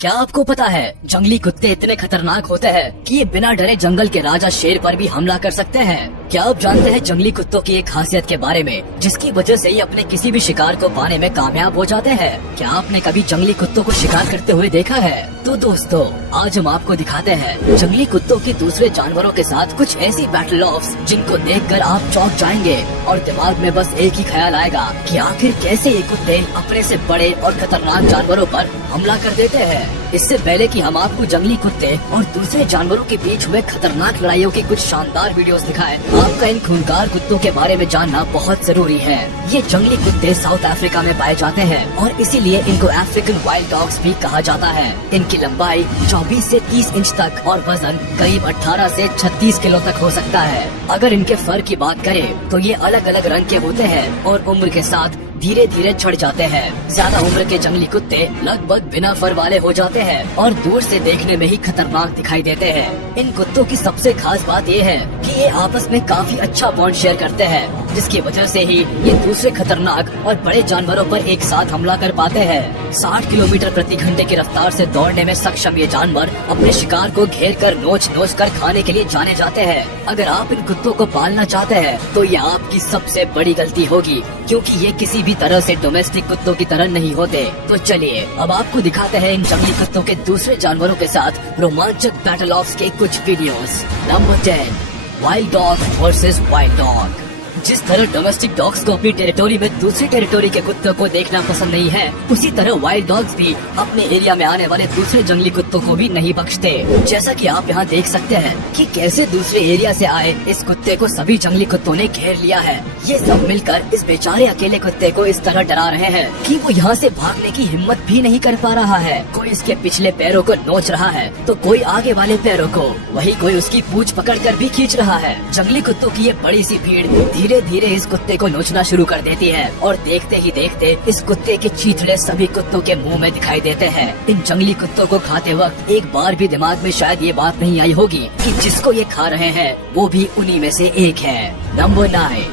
क्या आपको पता है जंगली कुत्ते इतने खतरनाक होते हैं कि ये बिना डरे जंगल के राजा शेर पर भी हमला कर सकते हैं। क्या आप जानते हैं जंगली कुत्तों की एक खासियत के बारे में जिसकी वजह से ये अपने किसी भी शिकार को पाने में कामयाब हो जाते हैं? क्या आपने कभी जंगली कुत्तों को शिकार करते हुए देखा है? तो दोस्तों आज हम आपको दिखाते हैं जंगली कुत्तों की दूसरे जानवरों के साथ कुछ ऐसी बैटल ऑफ्स जिनको देखकर आप चौंक जाएंगे और दिमाग में बस एक ही ख्याल आएगा कि आखिर कैसे ये कुत्ते अपने से बड़े और खतरनाक जानवरों पर हमला कर देते हैं। इससे पहले कि हम आपको जंगली कुत्ते और दूसरे जानवरों के बीच हुए खतरनाक लड़ाइयों की कुछ शानदार वीडियोस दिखाएं, आपका इन खूंखार कुत्तों के बारे में जानना बहुत जरूरी है। ये जंगली कुत्ते साउथ अफ्रीका में पाए जाते हैं और इसीलिए इनको अफ्रीकन वाइल्ड डॉग्स भी कहा जाता है। इनकी लंबाई 24 से 30 इंच तक और वजन करीब 18 से 36 किलो तक हो सकता है। अगर इनके फर की बात करें तो ये अलग अलग रंग के होते हैं और उम्र के साथ धीरे धीरे चढ़ जाते हैं। ज्यादा उम्र के जंगली कुत्ते लगभग बिना फर वाले हो जाते हैं और दूर से देखने में ही खतरनाक दिखाई देते हैं। इन कुत्तों की सबसे खास बात ये है कि ये आपस में काफी अच्छा बॉन्ड शेयर करते हैं, जिसकी वजह से ही ये दूसरे खतरनाक और बड़े जानवरों पर एक साथ हमला कर पाते हैं। 60 किलोमीटर प्रति घंटे की रफ्तार से दौड़ने में सक्षम ये जानवर अपने शिकार को घेर कर नोच नोच कर खाने के लिए जाने जाते हैं। अगर आप इन कुत्तों को पालना चाहते हैं तो ये आपकी सबसे बड़ी गलती होगी, क्योंकि ये किसी भी तरह से डोमेस्टिक कुत्तों की तरह नहीं होते। तो चलिए अब आपको दिखाते हैं इन जंगली कुत्तों के दूसरे जानवरों के साथ रोमांचक बैटल ऑफ्स के कुछ videos. Number 10, wild dog versus wild dog. जिस तरह डोमेस्टिक डॉग्स को अपनी टेरिटोरी में दूसरी टेरिटोरी के कुत्तों को देखना पसंद नहीं है, उसी तरह वाइल्ड डॉग्स भी अपने एरिया में आने वाले दूसरे जंगली कुत्तों को भी नहीं बख्शते। जैसा कि आप यहाँ देख सकते हैं कि कैसे दूसरे एरिया से आए इस कुत्ते को सभी जंगली कुत्तों ने घेर लिया है। ये सब मिलकर इस बेचारे अकेले कुत्ते को इस तरह डरा रहे हैं कि वो यहाँ से भागने की हिम्मत भी नहीं कर पा रहा है। कोई इसके पिछले पैरों को नोच रहा है तो कोई आगे वाले पैरों को, वही कोई उसकी पूंछ पकड़कर भी खींच रहा है। जंगली कुत्तों की ये बड़ी सी भीड़ धीरे धीरे इस कुत्ते को नोचना शुरू कर देती है और देखते ही देखते इस कुत्ते के चीथड़े सभी कुत्तों के मुंह में दिखाई देते हैं। इन जंगली कुत्तों को खाते वक्त एक बार भी दिमाग में शायद ये बात नहीं आई होगी कि जिसको ये खा रहे हैं वो भी उन्हीं में से एक है। Number 9,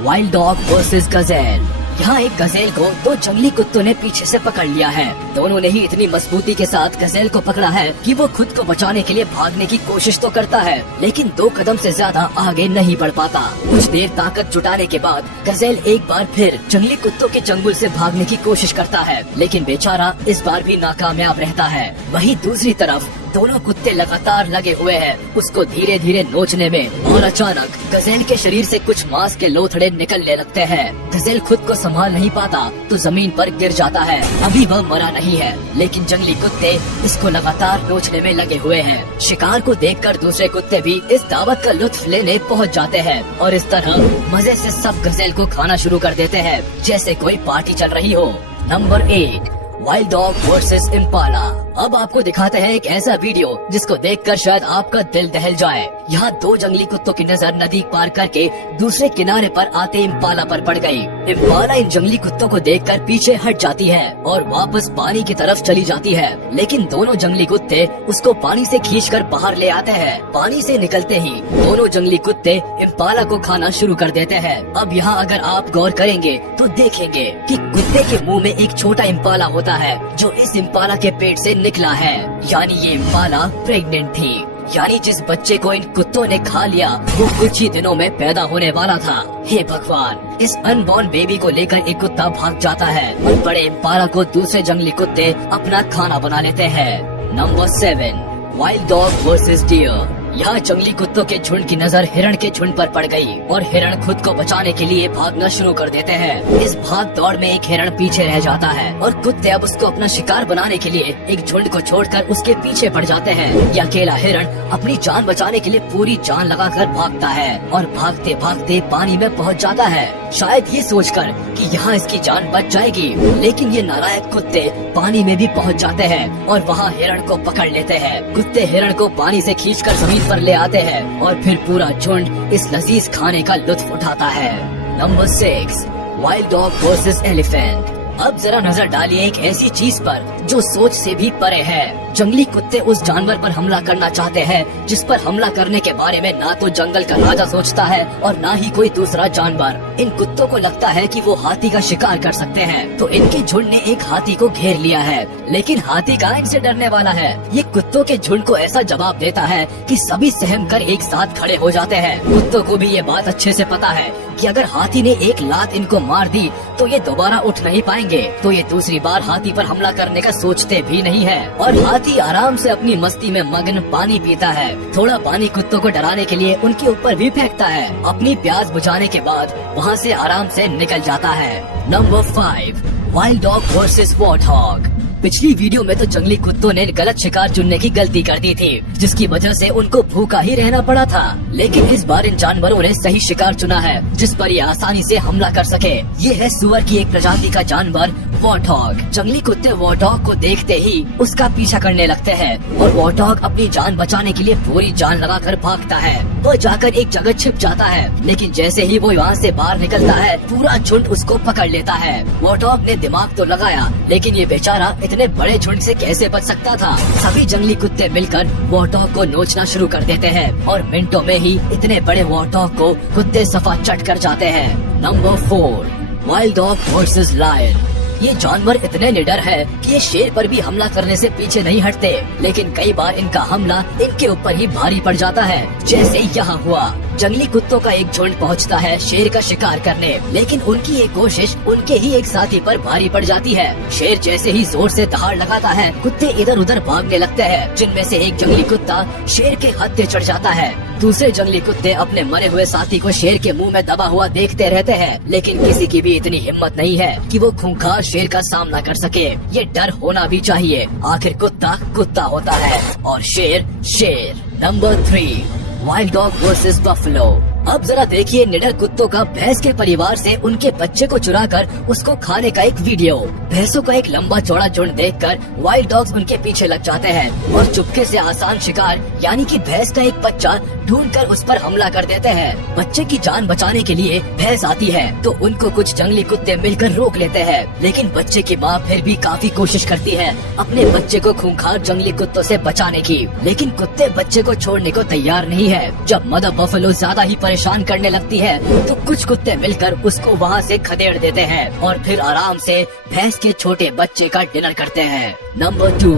wild dog versus Gazelle. यहाँ एक गजेल को दो जंगली कुत्तों ने पीछे से पकड़ लिया है। दोनों ने ही इतनी मजबूती के साथ गजेल को पकड़ा है कि वो खुद को बचाने के लिए भागने की कोशिश तो करता है, लेकिन 2 कदम से ज्यादा आगे नहीं बढ़ पाता। कुछ देर ताकत जुटाने के बाद गजेल एक बार फिर जंगली कुत्तों के चंगुल से भागने की कोशिश करता है, लेकिन बेचारा इस बार भी नाकामयाब रहता है। वहीं दूसरी तरफ दोनों कुत्ते लगातार लगे हुए हैं उसको धीरे धीरे नोचने में, और अचानक गजेल के शरीर से कुछ मांस के लोथड़े निकलने लगते हैं। गजेल खुद को संभाल नहीं पाता तो जमीन पर गिर जाता है। अभी वह मरा नहीं है, लेकिन जंगली कुत्ते इसको लगातार नोचने में लगे हुए हैं। शिकार को देखकर दूसरे कुत्ते भी इस दावत का लुत्फ लेने पहुंच जाते हैं और इस तरह मजे से सब गजेल को खाना शुरू कर देते हैं जैसे कोई पार्टी चल रही हो। Number 8, wild dog versus Impala. अब आपको दिखाते हैं एक ऐसा वीडियो जिसको देखकर शायद आपका दिल दहल जाए। यहाँ 2 जंगली कुत्तों की नजर नदी पार करके दूसरे किनारे पर आते इम्पाला पर पड़ गई। इम्पाला इन जंगली कुत्तों को देखकर पीछे हट जाती है और वापस पानी की तरफ चली जाती है, लेकिन दोनों जंगली कुत्ते उसको पानी से खींचकर बाहर ले आते हैं। पानी से निकलते ही दोनों जंगली कुत्ते इम्पाला को खाना शुरू कर देते हैं। अब यहाँ अगर आप गौर करेंगे तो देखेंगे कि कुत्ते के मुंह में एक छोटा इम्पाला होता है जो इस इम्पाला के पेट से निकला है, यानी ये इम्पाला प्रेग्नेंट थी। यानी जिस बच्चे को इन कुत्तों ने खा लिया वो कुछ ही दिनों में पैदा होने वाला था। हे भगवान, इस अनबॉर्न बेबी को लेकर एक कुत्ता भाग जाता है और बड़े इम्पाला को दूसरे जंगली कुत्ते अपना खाना बना लेते हैं। Number 7, wild dog versus deer. यहाँ जंगली कुत्तों के झुंड की नजर हिरण के झुंड पर पड़ गई और हिरण खुद को बचाने के लिए भागना शुरू कर देते हैं। इस भाग दौड़ में एक हिरण पीछे रह जाता है और कुत्ते अब उसको अपना शिकार बनाने के लिए एक झुंड को छोड़कर उसके पीछे पड़ जाते हैं। यह अकेला हिरण अपनी जान बचाने के लिए पूरी जान लगाकर भागता है और भागते भागते पानी में पहुँच जाता है, शायद ये सोचकर कि यहाँ इसकी जान बच जाएगी। लेकिन ये नालायक कुत्ते पानी में भी पहुँच जाते हैं और वहाँ हिरण को पकड़ लेते हैं। कुत्ते हिरण को पानी से खींचकर जमीन पर ले आते हैं और फिर पूरा झुंड इस लजीज खाने का लुत्फ उठाता है। Number 6, wild dog versus elephant. अब जरा नजर डालिए एक ऐसी चीज पर जो सोच से भी परे है। जंगली कुत्ते उस जानवर पर हमला करना चाहते हैं जिस पर हमला करने के बारे में ना तो जंगल का राजा सोचता है और ना ही कोई दूसरा जानवर। इन कुत्तों को लगता है कि वो हाथी का शिकार कर सकते हैं, तो इनके झुंड ने एक हाथी को घेर लिया है, लेकिन हाथी कहाँ इनसे डरने वाला है। ये कुत्तों के झुंड को ऐसा जवाब देता है कि सभी सहम कर एक साथ खड़े हो जाते हैं। कुत्तों को भी ये बात अच्छे से पता है कि अगर हाथी ने एक लात इनको मार दी तो ये दोबारा उठ नहीं पाएंगे, तो ये दूसरी बार हाथी पर हमला करने का सोचते भी नहीं है। और हाथी आराम से अपनी मस्ती में मगन पानी पीता है। थोड़ा पानी कुत्तों को डराने के लिए उनके ऊपर भी फेंकता है। अपनी प्यास बुझाने के बाद वहाँ से आराम से निकल जाता है। Number 5, wild dog versus warthog. पिछली वीडियो में तो जंगली कुत्तों ने गलत शिकार चुनने की गलती कर दी थी, जिसकी वजह से उनको भूखा ही रहना पड़ा था। लेकिन इस बार इन जानवरों ने सही शिकार चुना है जिस पर ये आसानी से हमला कर सके। ये है सुअर की एक प्रजाति का जानवर वॉर्थॉग। जंगली कुत्ते वॉर्थॉग को देखते ही उसका पीछा करने लगते हैं और वॉर्थॉग अपनी जान बचाने के लिए पूरी जान लगाकर भागता है। वो जाकर एक जगह छिप जाता है, लेकिन जैसे ही वो वहाँ से बाहर निकलता है पूरा झुंड उसको पकड़ लेता है। वॉर्थॉग ने दिमाग तो लगाया, लेकिन ये बेचारा इतने बड़े झुंड से कैसे बच सकता था। सभी जंगली कुत्ते मिलकर वॉर्थॉग को नोचना शुरू कर देते हैं और मिनटों में ही इतने बड़े वॉर्थॉग को कुत्ते सफा चट कर जाते हैं। Number 4, wild dog versus lion. ये जानवर इतने निडर है कि ये शेर पर भी हमला करने से पीछे नहीं हटते, लेकिन कई बार इनका हमला इनके ऊपर ही भारी पड़ जाता है, जैसे यहाँ हुआ। जंगली कुत्तों का एक झुंड पहुँचता है शेर का शिकार करने, लेकिन उनकी ये कोशिश उनके ही एक साथी पर भारी पड़ जाती है। शेर जैसे ही जोर से दहाड़ लगाता है, कुत्ते इधर उधर भागने लगते हैं, जिनमें से एक जंगली कुत्ता शेर के हत्थे चढ़ जाता है। दूसरे जंगली कुत्ते अपने मरे हुए साथी को शेर के मुंह में दबा हुआ देखते रहते हैं, लेकिन किसी की भी इतनी हिम्मत नहीं है कि वो खूंखार शेर का सामना कर सके। ये डर होना भी चाहिए, आखिर कुत्ता कुत्ता होता है और शेर शेर। Number 3, wild dog versus buffalo. अब जरा देखिए निडर कुत्तों का भैंस के परिवार से उनके बच्चे को चुराकर उसको खाने का एक वीडियो। भैंसों का एक लंबा चौड़ा झुंड देखकर वाइल्ड डॉग्स उनके पीछे लग जाते हैं और चुपके से आसान शिकार यानी कि भैंस का एक बच्चा ढूंढकर उस पर हमला कर देते हैं। बच्चे की जान बचाने के लिए भैंस आती है तो उनको कुछ जंगली कुत्ते मिलकर रोक लेते हैं, लेकिन बच्चे की माँ फिर भी काफी कोशिश करती है अपने बच्चे को खूंखार जंगली कुत्तों से बचाने की, लेकिन कुत्ते बच्चे को छोड़ने को तैयार नहीं है। जब मदर बफलो ज्यादा ही परेशान करने लगती है तो कुछ कुत्ते मिलकर उसको वहाँ से खदेड़ देते हैं और फिर आराम से भैंस के छोटे बच्चे का डिनर करते हैं। नंबर 2,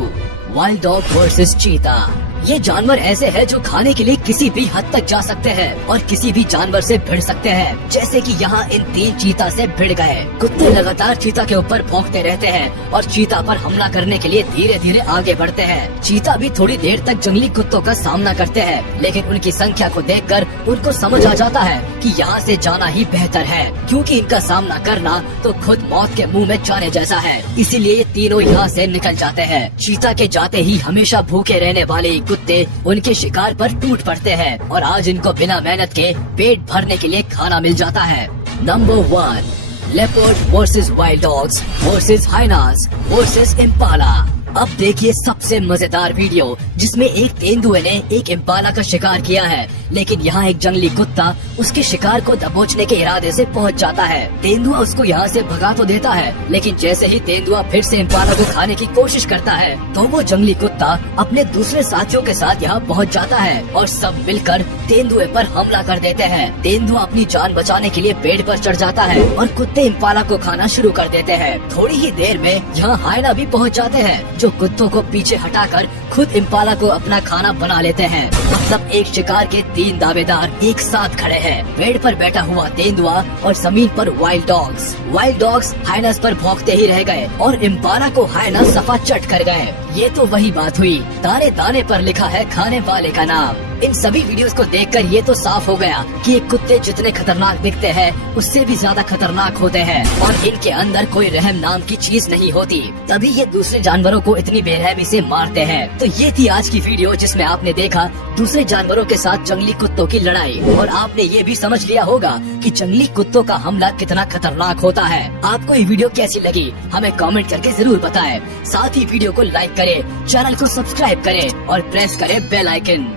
वाइल्ड डॉग वर्सेस चीता। ये जानवर ऐसे हैं जो खाने के लिए किसी भी हद तक जा सकते हैं और किसी भी जानवर से भिड़ सकते हैं, जैसे कि यहाँ इन 3 चीता से भिड़ गए। कुत्ते लगातार चीता के ऊपर भौंकते रहते हैं और चीता पर हमला करने के लिए धीरे धीरे आगे बढ़ते हैं। चीता भी थोड़ी देर तक जंगली कुत्तों का सामना करते हैं, लेकिन उनकी संख्या को देखकर उनको समझ आ जाता है कि यहाँ से जाना ही बेहतर है, क्योंकि इनका सामना करना तो खुद मौत के मुँह में जाने जैसा है। इसीलिए ये तीनों यहाँ से निकल जाते हैं। चीता के जाते ही हमेशा भूखे रहने वाले कुत्ते उनके शिकार पर टूट पड़ते हैं और आज इनको बिना मेहनत के पेट भरने के लिए खाना मिल जाता है। Number 1, leopard versus wild dogs versus hyenas versus Impala. अब देखिए सबसे मजेदार वीडियो, जिसमें एक तेंदुए ने एक इम्पाला का शिकार किया है, लेकिन यहाँ एक जंगली कुत्ता उसके शिकार को दबोचने के इरादे से पहुँच जाता है। तेंदुआ उसको यहाँ से भगा तो देता है, लेकिन जैसे ही तेंदुआ फिर से इम्पाला को खाने की कोशिश करता है तो वो जंगली कुत्ता अपने दूसरे साथियों के साथ यहाँ पहुँच जाता है और सब मिलकर तेंदुए पर हमला कर देते हैं। तेंदुआ अपनी जान बचाने के लिए पेड़ पर चढ़ जाता है और कुत्ते इम्पाला को खाना शुरू कर देते हैं। थोड़ी ही देर में यहाँ हाइना भी पहुँच जाते हैं, जो कुत्तों को पीछे हटाकर खुद इम्पाला को अपना खाना बना लेते हैं। मतलब एक शिकार के 3 दावेदार एक साथ खड़े हैं, पेड़ पर बैठा हुआ तेंदुआ और जमीन पर wild dogs. Wild dogs hyenas पर भौंकते ही रह गए और इम्पाला को हाइना सफा चट कर गए। ये तो वही बात हुई, दाने दाने पर लिखा है खाने वाले का नाम। इन सभी वीडियोस को देखकर ये तो साफ हो गया कि ये कुत्ते जितने खतरनाक दिखते हैं उससे भी ज्यादा खतरनाक होते हैं और इनके अंदर कोई रहम नाम की चीज नहीं होती, तभी ये दूसरे जानवरों को इतनी बेरहमी से मारते हैं। तो ये थी आज की वीडियो, जिसमें आपने देखा दूसरे जानवरों के साथ जंगली कुत्तों की लड़ाई, और आपने ये भी समझ लिया होगा कि जंगली कुत्तों का हमला कितना खतरनाक होता है। आपको ये वीडियो कैसी लगी हमें कमेंट करके जरूर बताएं। साथ ही वीडियो को लाइक करें, चैनल को सब्सक्राइब करें और प्रेस करें बेल आइकन।